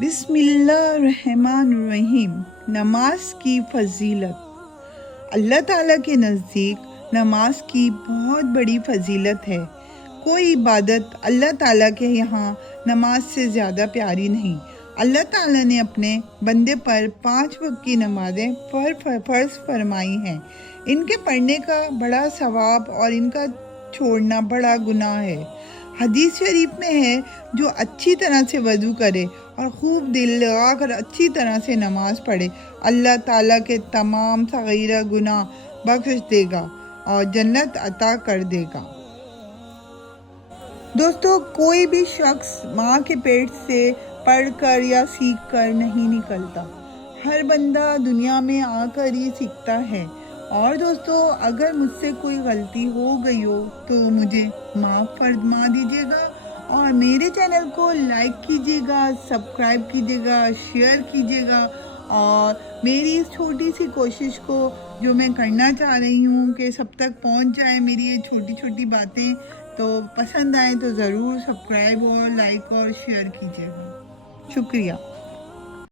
بسم اللہ الرحمن الرحیم۔ نماز کی فضیلت۔ اللہ تعالیٰ کے نزدیک نماز کی بہت بڑی فضیلت ہے۔ کوئی عبادت اللہ تعالیٰ کے یہاں نماز سے زیادہ پیاری نہیں۔ اللہ تعالیٰ نے اپنے بندے پر 5 وقت کی نمازیں فرض فرمائی ہیں۔ ان کے پڑھنے کا بڑا ثواب اور ان کا چھوڑنا بڑا گناہ ہے۔ حدیث شریف میں ہے، جو اچھی طرح سے وضو کرے اور خوب دل لگا کر اچھی طرح سے نماز پڑھے، اللہ تعالیٰ کے تمام صغیرہ گناہ بخش دے گا اور جنت عطا کر دے گا۔ دوستو، کوئی بھی شخص ماں کے پیٹ سے پڑھ کر یا سیکھ کر نہیں نکلتا۔ ہر بندہ دنیا میں آ کر ہی سیکھتا ہے۔ اور دوستو، اگر مجھ سے کوئی غلطی ہو گئی ہو تو مجھے معاف فرما دیجیے گا، اور میرے چینل کو لائک کیجیے گا، سبسکرائب کیجیے گا، شیئر کیجیے گا، اور میری اس چھوٹی سی کوشش کو جو میں کرنا چاہ رہی ہوں کہ سب تک پہنچ جائیں میری یہ چھوٹی چھوٹی باتیں، تو پسند آئیں تو ضرور سبسکرائب اور لائک اور شیئر کیجیے گا۔ شکریہ۔